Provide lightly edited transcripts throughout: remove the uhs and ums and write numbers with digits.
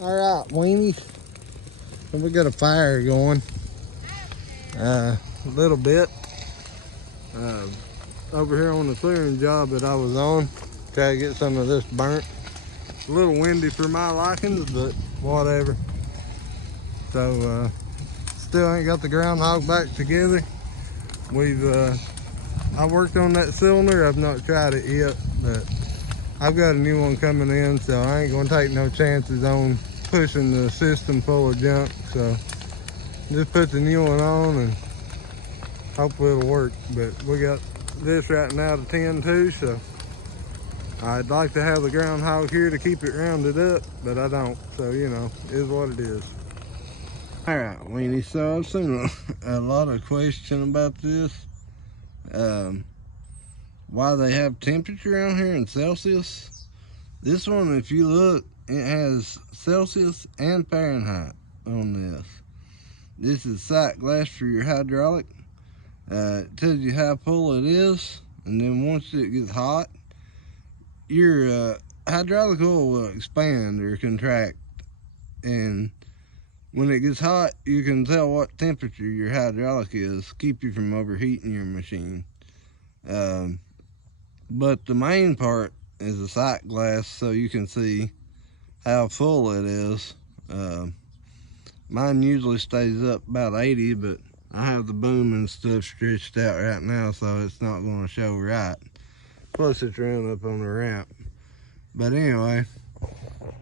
All right, weenies. And we got a fire going. A little bit. Over here on the clearing job that I was on. Try to get some of this burnt. A little windy for my likings, but whatever. So, still ain't got the groundhog back together. I worked on that cylinder. I've not tried it yet, but I've got a new one coming in, so I ain't gonna take no chances on pushing the system full of junk. So just put the new one on and hopefully it'll work. But we got this right now to tend to, so I'd like to have the groundhog here to keep it rounded up, but I don't. So, you know, it is what it is. All right, Weenie, so I've seen a lot of question about this. Why they have temperature around here in Celsius. This one, if you look, it has Celsius and Fahrenheit on this. This is sight glass for your hydraulic. It tells you how full it is, and then once it gets hot, your hydraulic oil will expand or contract, and when it gets hot, you can tell what temperature your hydraulic is, keep you from overheating your machine. But the main part is the sight glass, so you can see how full it is. Mine usually stays up about 80, but I have the boom and stuff stretched out right now, so it's not going to show right. Plus, it's running up on the ramp. But anyway,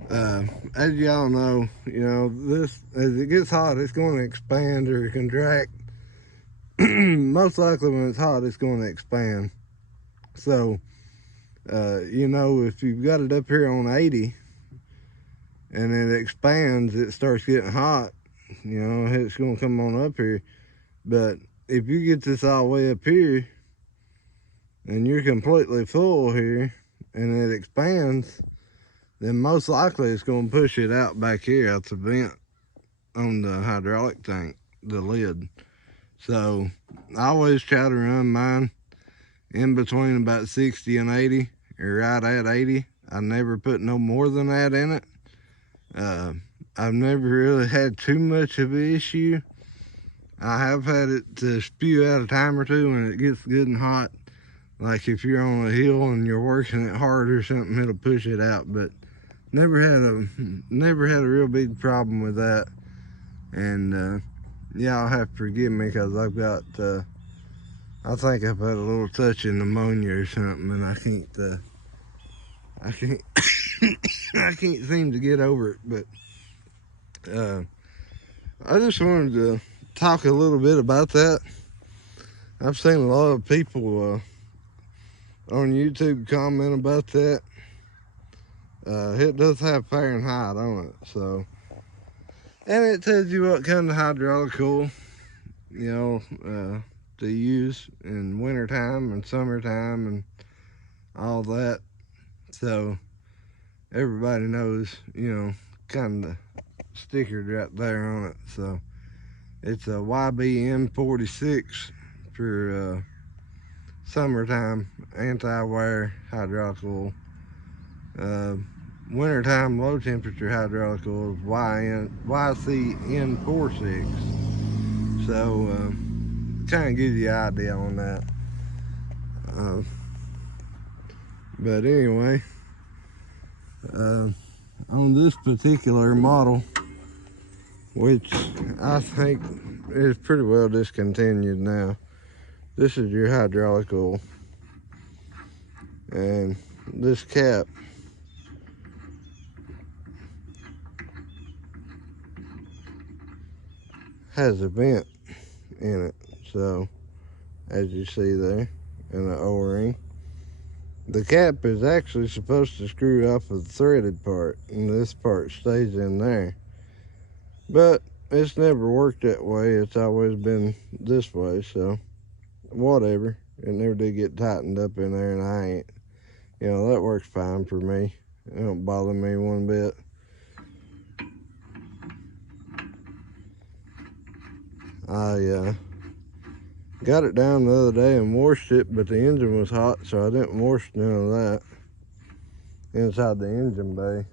as y'all know, this, as it gets hot, it's going to expand or contract. Most likely when it's hot, it's going to expand. So, if you've got it up here on 80 and it expands, it starts getting hot, it's going to come on up here. But if you get this all the way up here and you're completely full here and it expands, then most likely it's going to push it out back here out the vent on the hydraulic tank, the lid. So I always try to run mine in between about 60 and 80, or right at 80. I never put no more than that in it. I've never really had too much of an issue. I have had it to spew out a time or two when it gets good and hot. Like if you're on a hill and you're working it hard or something, it'll push it out. But never had a real big problem with that. And y'all have to forgive me because I've got I think I've had a little touch of pneumonia or something, and I can't I can't seem to get over it. But I just wanted to talk a little bit about that. I've seen a lot of people on YouTube comment about that. It does have Fahrenheit on it, so, and it tells you what kind of hydraulic oil, to use in wintertime and summertime and all that. So everybody knows, kind of stickered right there on it. So it's a YBM46 for summertime anti-wear hydraulic oil. Wintertime low temperature hydraulic oil is YCN46. So kind of gives you an idea on that. But anyway, on this particular model, which I think is pretty well discontinued now, this is your hydraulic oil, and this cap has a vent in it. So as you see there, in the O-ring, the cap is actually supposed to screw off of the threaded part, and this part stays in there. But it's never worked that way. It's always been this way, so whatever. It never did get tightened up in there, and I ain't, that works fine for me. It don't bother me one bit. I got it down the other day and washed it, but the engine was hot, so I didn't wash none of that inside the engine bay.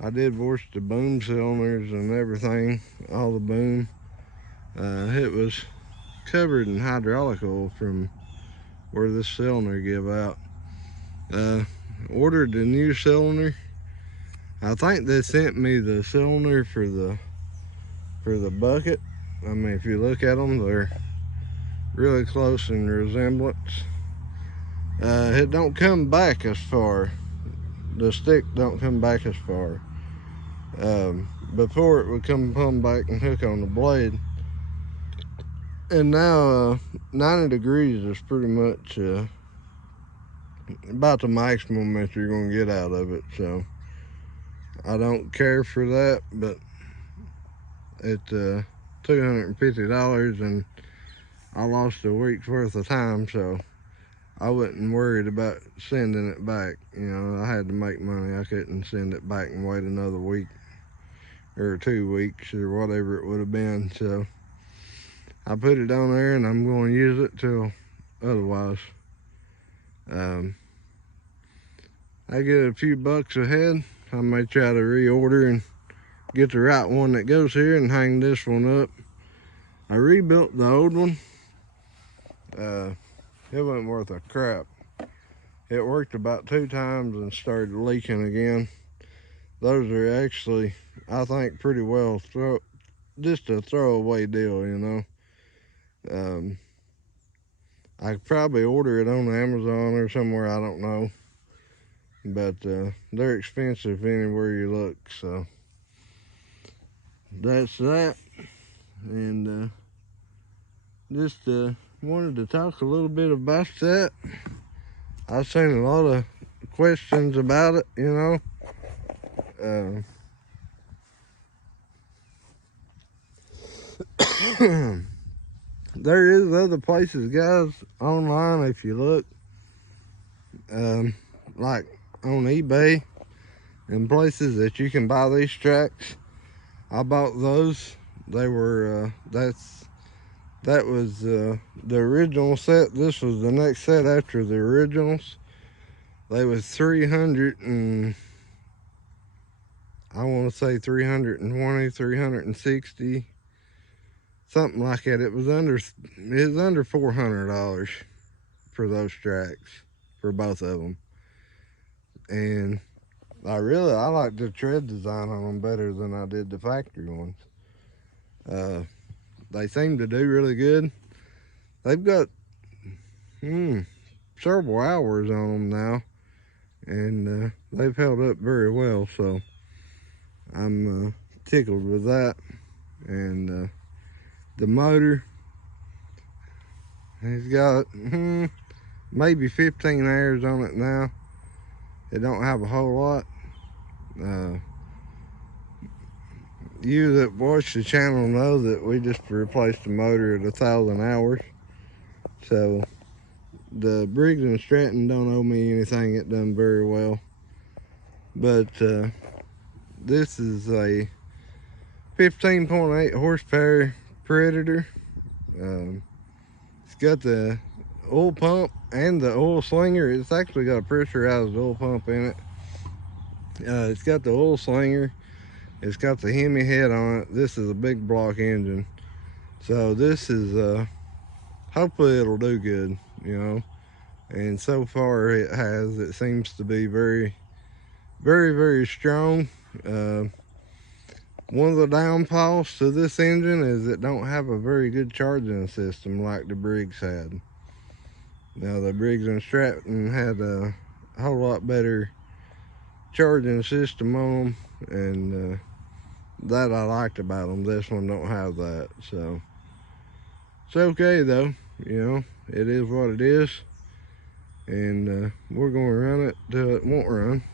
I did wash the boom cylinders and everything, all the boom. It was covered in hydraulic oil from where this cylinder give out. Ordered the new cylinder. I think they sent me the cylinder for the bucket. I mean, if you look at them, they're really close in resemblance. It don't come back as far. The stick don't come back as far. Before it would come back and hook on the blade. And now 90 degrees is pretty much about the maximum that you're going to get out of it. So I don't care for that, but it's $250 and I lost a week's worth of time, so I wasn't worried about sending it back. You know, I had to make money. I couldn't send it back and wait another week or 2 weeks or whatever it would have been. So I put it on there and I'm going to use it till otherwise. I get a few bucks ahead. I may try to reorder and get the right one that goes here and hang this one up. I rebuilt the old one. It wasn't worth a crap. It worked about 2 times and started leaking again. Those are actually, I think, pretty well just a throwaway deal, you know. I could probably order it on Amazon or somewhere, I don't know. But they're expensive anywhere you look, so that's that. And just wanted to talk a little bit about that. I've seen a lot of questions about it, you know. There is other places, guys, online if you look, like on eBay and places that you can buy these tracks. I bought those. They were that was the original set. This was the next set after the originals. They was 300 and I want to say 320, 360, something like that. It was under $400 for those tracks, for both of them. And I like the tread design on them better than I did the factory ones. They seem to do really good. They've got several hours on them now, and they've held up very well, so I'm tickled with that. And the motor, it's got maybe 15 airs on it now. It don't have a whole lot. You that watch the channel know that we just replaced the motor at 1,000 hours. So the Briggs and Stratton don't owe me anything. It done very well. But this is a 15.8 horsepower Predator. It's got the oil pump and the oil slinger. It's actually got a pressurized oil pump in it. It's got the oil slinger. It's got the Hemi head on it. This is a big block engine. So this is, hopefully it'll do good, you know. And so far it has. It seems to be very, very, very strong. One of the downfalls to this engine is it don't have a very good charging system like the Briggs had. Now the Briggs and Stratton had a whole lot better charging system on them, and that I liked about them. This one don't have that, so it's okay though, you know. It is what it is, and we're gonna run it till it won't run.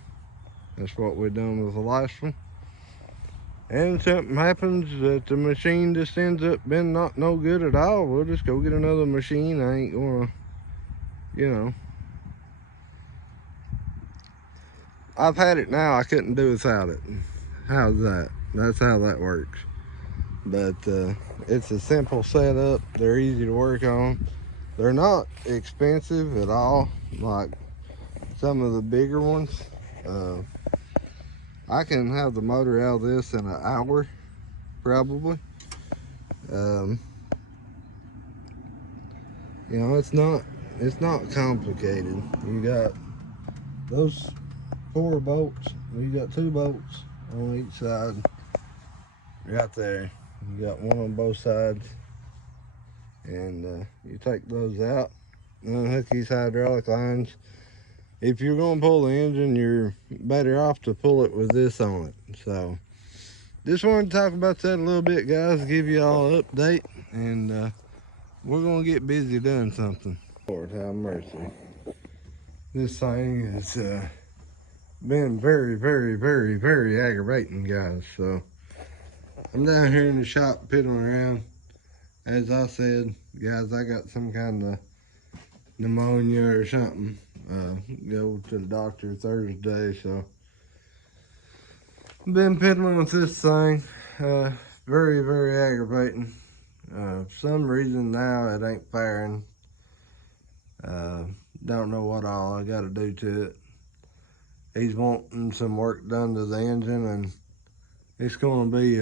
That's what we've done with the last one. And something happens that the machine just ends up being not no good at all, we'll just go get another machine. I ain't gonna, you know. I've had it now, I couldn't do without it. How's that? That's how that works. But it's a simple setup. They're easy to work on. They're not expensive at all, like some of the bigger ones. I can have the motor out of this in an hour, probably. You know, it's not complicated. You got those 4 bolts. You got 2 bolts on each side, right there. You got one on both sides, and you take those out, and unhook these hydraulic lines. If you're going to pull the engine, you're better off to pull it with this on it. So just wanted to talk about that a little bit, guys, give you all an update, and we're going to get busy doing something. Lord have mercy. This thing has been very, very, very, very aggravating, guys. So I'm down here in the shop piddling around. As I said, guys, I got some kind of pneumonia or something. Go to the doctor Thursday, so I've been piddling with this thing. Very, very aggravating. For some reason now it ain't firing. Don't know what all I got to do to it. He's wanting some work done to the engine, and it's gonna be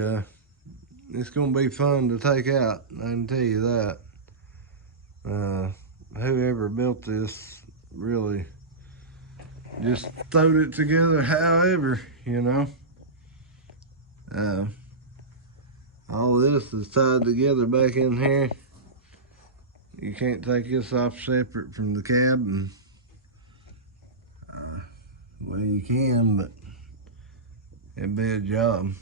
fun to take out. I can tell you that. Whoever built this really just throwed it together. However, you know, all this is tied together back in here. You can't take this off separate from the cab, and well, you can, but it'd be a job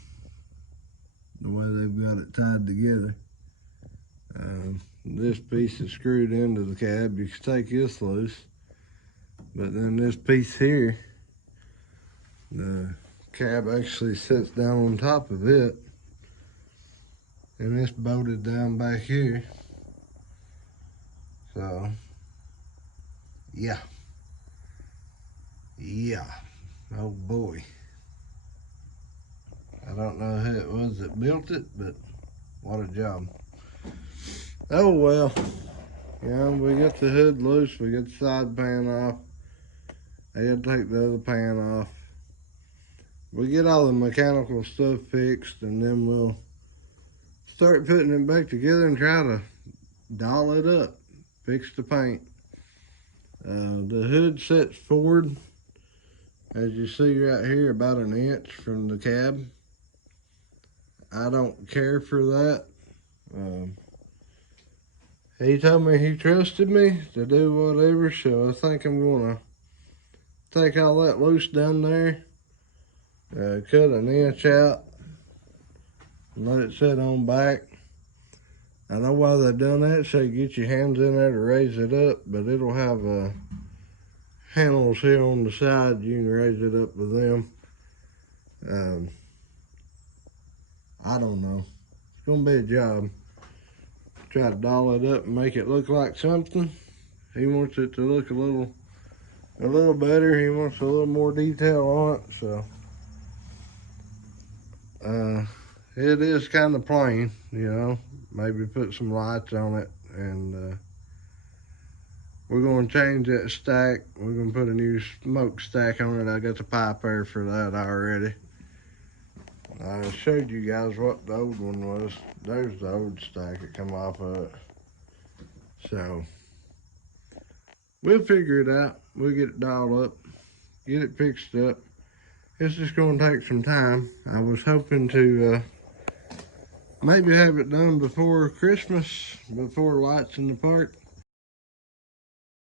the way they've got it tied together. This piece is screwed into the cab. You can take this loose, but then this piece here, the cab actually sits down on top of it, and it's bolted down back here. So yeah, oh boy, I don't know who it was that built it, but what a job. Oh well, yeah, we got the hood loose, we got the side pan off. I got to take the other pan off. We get all the mechanical stuff fixed, and then we'll start putting it back together and try to doll it up, fix the paint. The hood sits forward, as you see right here, about 1 inch from the cab. I don't care for that. He told me he trusted me to do whatever, so I think I'm gonna take all that loose down there, cut 1 inch out, and let it sit on back. I know why they've done that, so you get your hands in there to raise it up, but it'll have handles here on the side. You can raise it up with them. I don't know. It's gonna be a job. Try to doll it up and make it look like something. He wants it to look a little better. He wants a little more detail on it, so it is kind of plain, you know. Maybe put some lights on it, and we're going to change that stack. We're going to put a new smoke stack on it. I got the pipe there for that already. I showed you guys what the old one was. There's the old stack that come off of it. So we'll figure it out. We'll get it dialed up, get it fixed up. It's just going to take some time. I was hoping to maybe have it done before Christmas, before lights in the park.